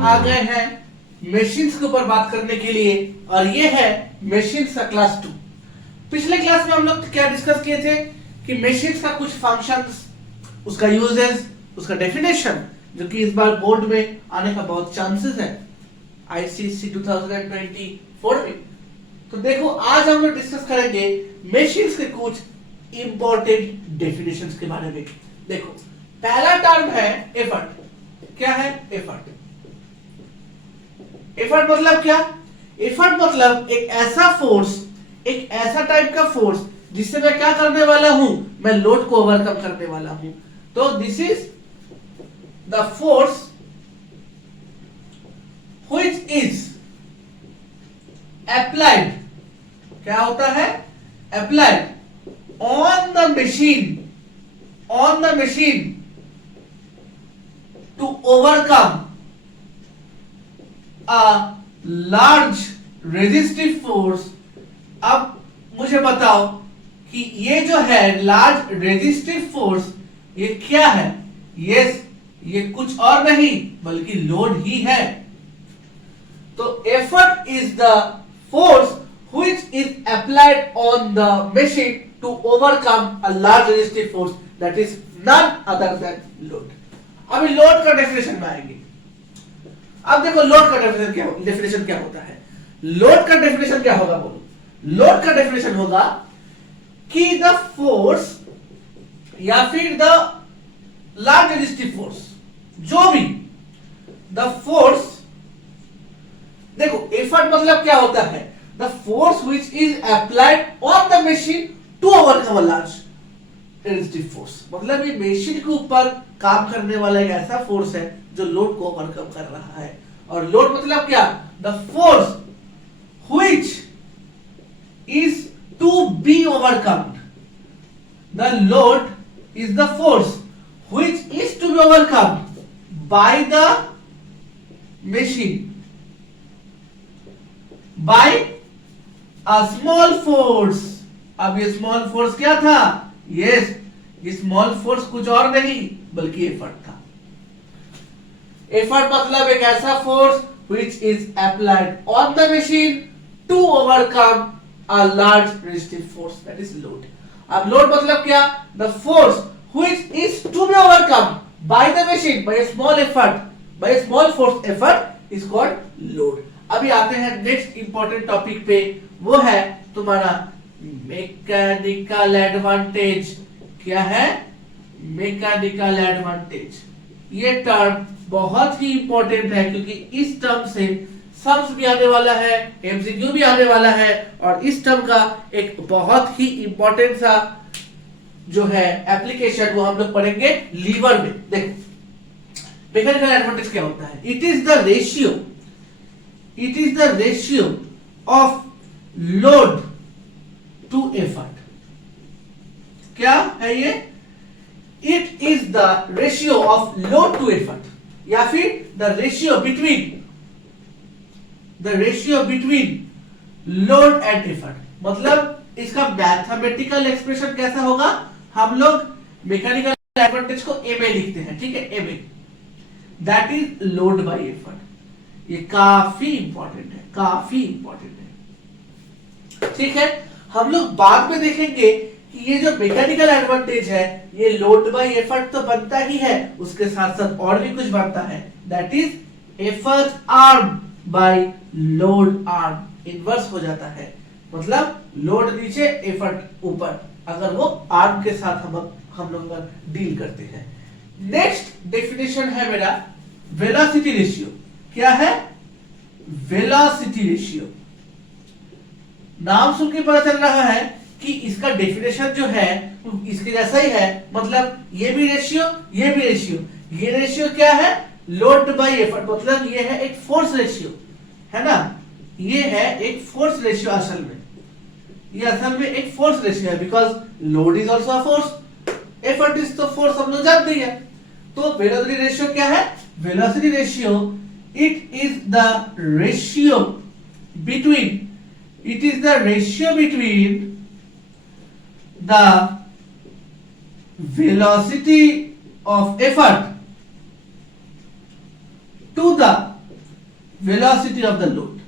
आ गए हैं मशीन्स के ऊपर बात करने के लिए, और ये है मशीन्स का क्लास 2। पिछले क्लास में हम लोग क्या डिस्कस किए थे कि मशीन्स का कुछ फंक्शंस, उसका यूजेस, उसका डेफिनेशन, जो कि इस बार बोर्ड में आने का बहुत चांसेस है आईसीएसई 2024 में। तो देखो आज हम लोग डिस्कस करेंगे मशीन्स के कुछ इंपॉर्टेंट डेफिनेशंस के बारे में। देखो पहला टर्म है एफर्ट। क्या है एफर्ट? एफर्ट मतलब क्या? एफर्ट मतलब एक ऐसा फोर्स, एक ऐसा टाइप का फोर्स जिससे मैं क्या करने वाला हूं, मैं लोड को ओवरकम करने वाला हूं। तो this is the force which is applied. क्या होता है? Applied on the machine to overcome a large resistive force. अब मुझे बताओ कि ये जो है लार्ज रेजिस्टिव फोर्स, ये क्या है? यस, ये कुछ और नहीं बल्कि लोड ही है। तो effort is the force which is applied on the machine to overcome a large resistive force, that is none other than load. अभी लोड का डेफिनेशन में आएंगे। अब देखो लोड का डेफिनेशन क्या होता है। लोड का डेफिनेशन क्या होगा बोलो? लोड का डेफिनेशन होगा कि द फोर्स या फिर द लार्ज रेजिस्टिव फोर्स, जो भी द फोर्स, देखो एफर्ट मतलब क्या होता है? The force which is applied on the machine to overcome a large resistive force. मतलब ये मशीन के ऊपर काम करने वाला एक ऐसा फोर्स है जो लोड को ओवरकम कर रहा है। और लोड मतलब क्या? The force which is to be overcome. The load is the force which is to be overcome by the machine by a small force। अब ये small force क्या था? yes, ये small force कुछ और नहीं बल्कि एफर्ट था। एफर्ट मतलब एक ऐसा force which is applied on the machine to overcome a large resistive force, that is load। अब लोड मतलब क्या? The force which is to be overcome by the machine by small effort, by small force effort is called load. अभी आते हैं next important topic पे, वो है तुम्हारा मैकेनिकल एडवांटेज। क्या है? Mechanical advantage. ये टर्म बहुत ही इंपॉर्टेंट है क्योंकि इस टर्म से सम्स भी आने वाला है, एमसीक्यू भी आने वाला है, और इस टर्म का एक बहुत ही इंपॉर्टेंट सा जो है एप्लीकेशन वो हम लोग पढ़ेंगे लीवर में। देखो मैकेनिकल एडवांटेज क्या होता है? It is the ratio of load to effort. क्या है ये? It is the ratio of load to effort, या फिर the ratio between load and effort. मतलब इसका मैथमेटिकल एक्सप्रेशन कैसा होगा? हम लोग मैकेनिकल एडवांटेज को एमए लिखते हैं, ठीक है? MA that is load bye effort. ये काफी इंपॉर्टेंट है, काफी इंपॉर्टेंट है, ठीक है? हम लोग बाद में देखेंगे कि ये जो मैकेनिकल एडवांटेज है ये लोड बाय एफर्ट तो बनता ही है, उसके साथ साथ और भी कुछ बनता है, that is effort arm by load arm. Inverse हो जाता है, मतलब लोड नीचे एफर्ट ऊपर, अगर वो आर्म के साथ हम लोग डील करते हैं। नेक्स्ट डेफिनेशन है मेरा वेलोसिटी रेशियो। क्या है? Velocity ratio. नाम सुन के पता चल रहा है कि इसका डेफिनेशन जो है इसके जैसा ही है, मतलब ये भी रेशियो, ये भी रेशियो। ये रेशियो क्या है? लोड बाय एफर्ट, मतलब ये है एक फोर्स रेशियो, है ना? ये है एक फोर्स रेशियो। असल में ये असल में एक फोर्स रेशियो है, because load is also a force, effort is तो फोर्स, हम लोग जानते हैं। तो वेलोसिटी रेशियो क्या है? Velocity ratio it is the ratio between the velocity of effort to the velocity of the load.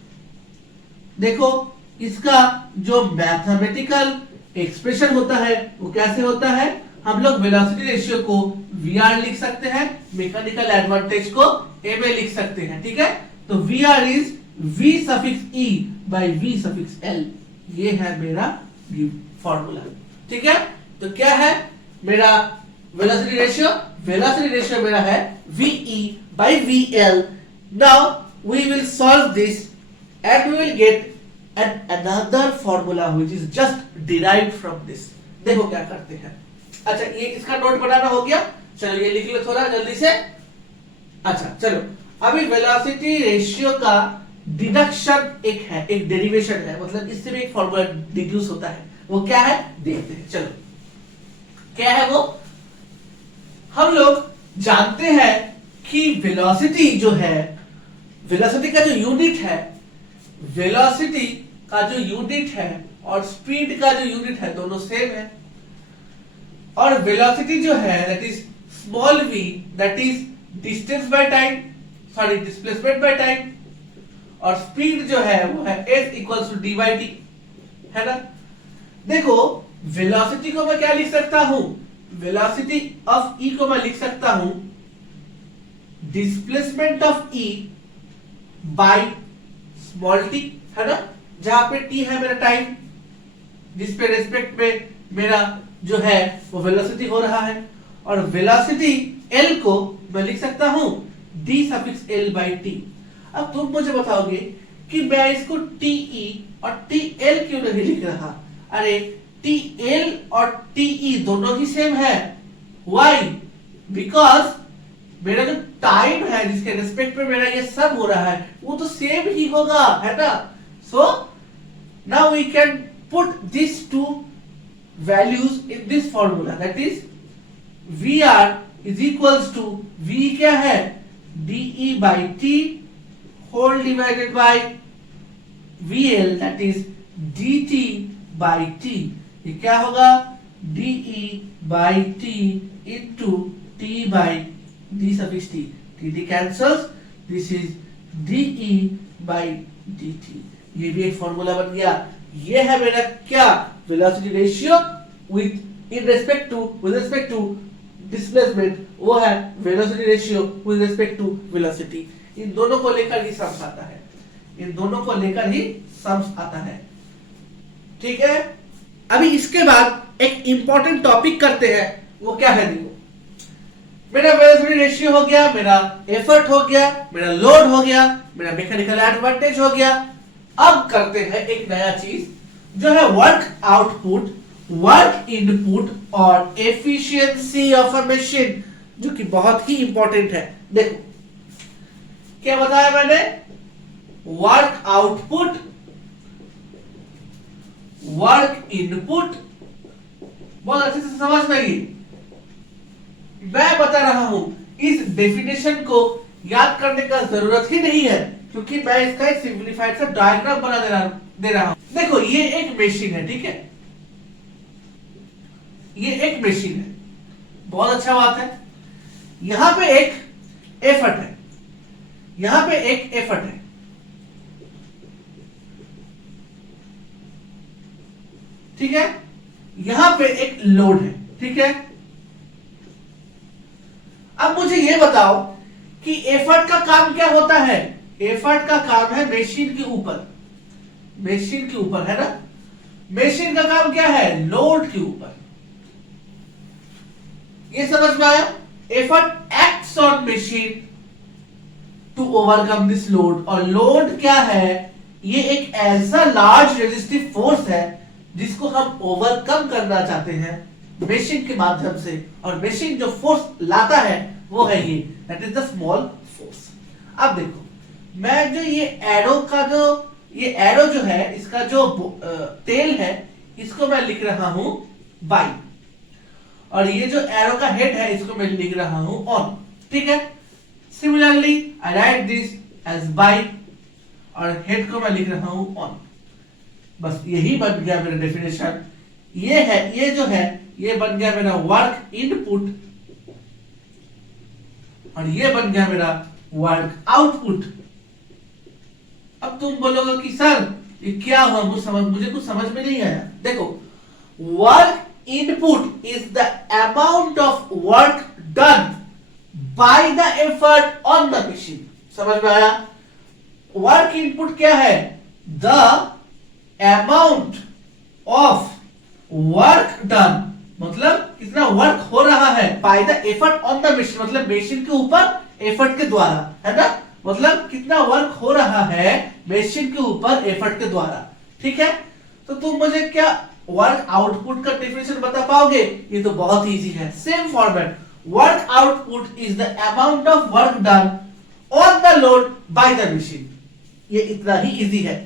देखो इसका जो मैथमेटिकल एक्सप्रेशन होता है वो कैसे होता है, हम लोग वेलोसिटी रेशियो को VR लिख सकते हैं, मैकेनिकल एडवांटेज को MA लिख सकते हैं, ठीक है। तो VR is V suffix E by V suffix L, ये है मेरा फॉर्मूला, ठीक है। तो क्या है मेरा वेलोसिटी रेशियो, वेलोसिटी रेशियो मेरा है VE by VL। Now we will solve this and we will get another formula which is just derived from this। देखो क्या करते हैं। अच्छा ये इसका नोट बनाना हो गया, चलो ये लिख लो थोड़ा जल्दी से। अच्छा चलो अभी वेलोसिटी रेशियो का डिडक्शन एक है, एक डेरिवेशन है, मतलब इससे भी एक फॉर्मूला डिड्यूस होता है, वो क्या है देखते हैं। चलो क्या है वो, हम लोग जानते हैं कि वेलोसिटी जो है, वेलोसिटी का जो यूनिट है, वेलोसिटी का जो यूनिट है और स्पीड का जो यूनिट है दोनों सेम है। और वेलोसिटी जो है that is small v, that is distance by time, sorry displacement by time, और स्पीड जो है वो है s equals to d by t, है ना। देखो वेलोसिटी को मैं क्या लिख सकता हूं, वेलोसिटी ऑफ E को मैं लिख सकता हूं displacement of E by small t, है ना, जहां पे t है मेरा टाइम, जिस पे रेस्पेक्ट में मेरा जो है वो वेलोसिटी हो रहा है, और वेलोसिटी L को मैं लिख सकता हूं d suffix L by t। अब तुम मुझे बताओगे कि मैं इसको TE और TL क्यों नहीं लिख रहा, अरे TL और TE दोनों ही सेम है। Why? Because मेरा जो टाइम है जिसके रिस्पेक्ट में मेरा ये सब हो रहा है वो तो सेम ही होगा, है ना। So now we can put this two values in this formula, that is VR is equals to V क्या है DE by T whole divided by VL that is DT by T। ये क्या होगा DE by T into T by d suffix t, dt cancels, this is de by dt। ये भी एक formula बन गया। ये है मेरा क्या velocity ratio with in respect to displacement, वो है velocity ratio with respect to velocity. इन दोनों को लेकर ही सम्स आता है, इन दोनों को लेकर ही सम्स आता है, ठीक है। अभी इसके बाद एक इंपॉर्टेंट टॉपिक करते हैं, वो क्या है देखो, मेरा वेलोसिटी रेशियो हो गया, मेरा एफर्ट हो गया, मेरा लोड हो गया, मेरा मैकेनिकल एडवांटेज हो गया। अब करते हैं एक नया चीज जो है वर्क आउटपुट, वर्क इनपुट और एफिशिएंसी ऑफ अ मशीन, जो कि बहुत ही इंपॉर्टेंट है। देखो क्या बताया मैंने, वर्क आउटपुट, वर्क इनपुट, बहुत अच्छे से समझ में आई। मैं बता रहा हूं, इस डेफिनेशन को याद करने का जरूरत ही नहीं है, क्योंकि मैं इसका एक सिंपलीफाइड सा डायग्राम बना दे रहा हूं। देखो ये एक मशीन है, ठीक है, ये एक मशीन है, बहुत अच्छा बात है। यहां पे एक एफर्ट है, यहां पे एक एफर्ट है, ठीक है, यहां पे एक लोड है, ठीक है। अब मुझे ये बताओ कि एफर्ट का काम क्या होता है, एफर्ट का काम है मशीन के ऊपर, मशीन के ऊपर, है ना। मशीन का काम क्या है, लोड के ऊपर। ये समझ में आया, effort acts on machine to overcome this load, और लोड क्या है, ये एक ऐसा लार्ज रेजिस्टिव फोर्स है जिसको हम ओवरकम करना चाहते हैं मशीन के माध्यम से, और मशीन जो फोर्स लाता है वो है ये, that is the small force. अब देखो मैं जो ये एरो जो है, इसका जो टेल है, इसको मैं लिख रहा हूं बाई, और ये जो एरो का हेड है इसको मैं लिख रहा हूं ऑन, ठीक है। Similarly I write this as by, और हेड को मैं लिख रहा हूं ऑन। बस यही बन गया मेरा डेफिनेशन। ये है, ये जो है ये बन गया मेरा वर्क इनपुट, और ये बन गया मेरा वर्क आउटपुट। अब तुम बोलोगे कि सर ये क्या हुआ, मुझे कुछ समझ में नहीं आया। देखो, work input is the amount of work done by the effort on the machine. समझ में आया? वर्क इनपुट क्या है? The amount of work done, मतलब कितना वर्क हो रहा है, bye the effort on the machine, मतलब मशीन के ऊपर एफर्ट के द्वारा, है ना? मतलब कितना वर्क हो रहा है मशीन के ऊपर एफर्ट के द्वारा। ठीक है, तो तुम मुझे क्या वर्क आउटपुट का डेफिनेशन बता पाओगे? ये तो बहुत इजी है, same format. Work output is the amount of work done on the load bye the machine. ये इतना ही इजी है।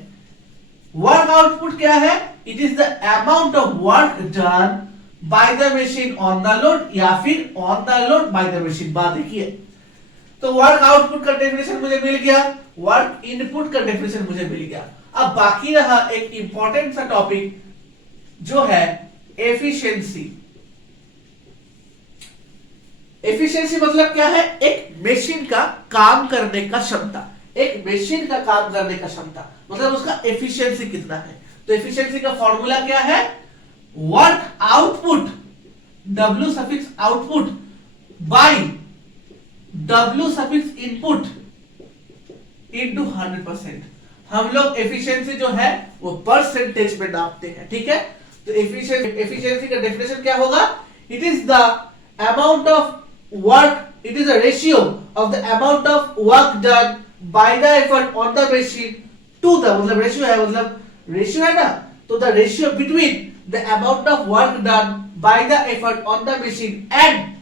वर्क आउटपुट क्या है? It is the amount of work done by the machine on the load, या फिर on the load bye the machine. बात देखिए, तो वर्क आउटपुट का डेफिनेशन मुझे मिल गया, वर्क इनपुट का डेफिनेशन मुझे मिल गया। अब बाकी रहा एक इंपॉर्टेंट सा टॉपिक जो है एफिशिएंसी। एफिशिएंसी मतलब क्या है? एक मशीन का काम करने का क्षमता, एक मशीन का काम करने का क्षमता, मतलब उसका एफिशिएंसी कितना है। तो एफिशिएंसी का फॉर्मूला क्या है? Work output, W suffix output, by W suffix input into 100%। हम लोग एफिशिएंसी जो है वो परसेंटेज में नापते हैं। ठीक है, तो एफिशिएंसी का डेफिनेशन क्या होगा? It is the amount of work, it is a ratio of the amount of work done by the effort on the machine to the, मतलब रेशियो है, मतलब रेशियो है ना, तो the ratio between the amount of work done by the effort on the machine and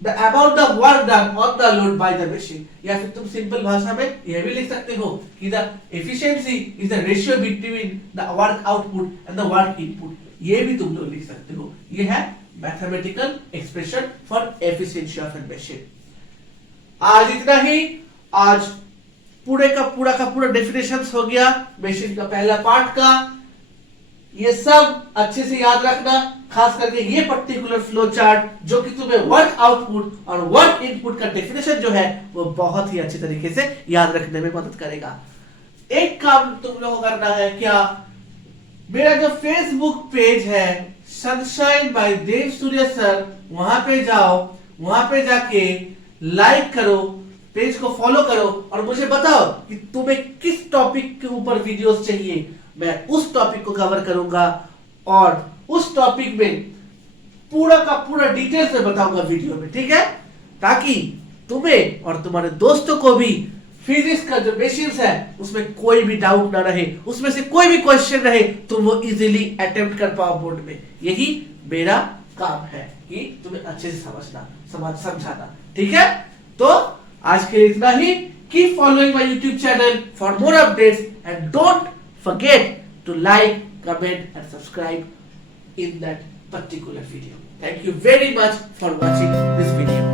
the amount of work done on the load by the machine। या फिर तुम simple भाषा में यह भी लिख सकते हो कि the efficiency is the ratio between the work output and the work input। ये भी तुम लोग लिख सकते हो। ये है mathematical expression for efficiency of A machine. आज इतना ही। आज पूरे का पूरा डेफिनेशन हो गया मशीन का पहला पार्ट का। ये सब अच्छे से याद रखना, खास करके ये पर्टिकुलर फ्लो चार्ट जो कि तुम्हें वर्क आउटपुट और वर्क इनपुट का डेफिनेशन जो है वो बहुत ही अच्छे तरीके से याद रखने में मदद करेगा। एक काम तुम लोगों को करना है, क्या? मेरा जो फेसबुक पेज है सनशाइन बाय देव सूर्य सर, वहां पे जाओ, वहां पे जाके लाइक करो, पेज को फॉलो करो और मुझे बताओ कि तुम्हें किस टॉपिक के ऊपर वीडियोस चाहिए। मैं उस टॉपिक को कवर करूंगा और उस टॉपिक में पूरा का पूरा डिटेल्स में बताऊंगा वीडियो में। ठीक है, ताकि तुम्हें और तुम्हारे दोस्तों को भी फिजिक्स का जो बेसिक्स है उसमें कोई भी डाउट ना रहे, उसमें से कोई भी क्वेश्चन रहे तुम वो इजीली अटेम्प्ट कर पाओ बोर्ड में। यही मेरा काम है कि तुम्हें अच्छे से समझाना। ठीक है, तो आज के लिए इतना ही। Keep following my YouTube channel for more updates and don't forget to like, comment and subscribe in that particular video. Thank you very much for watching this video.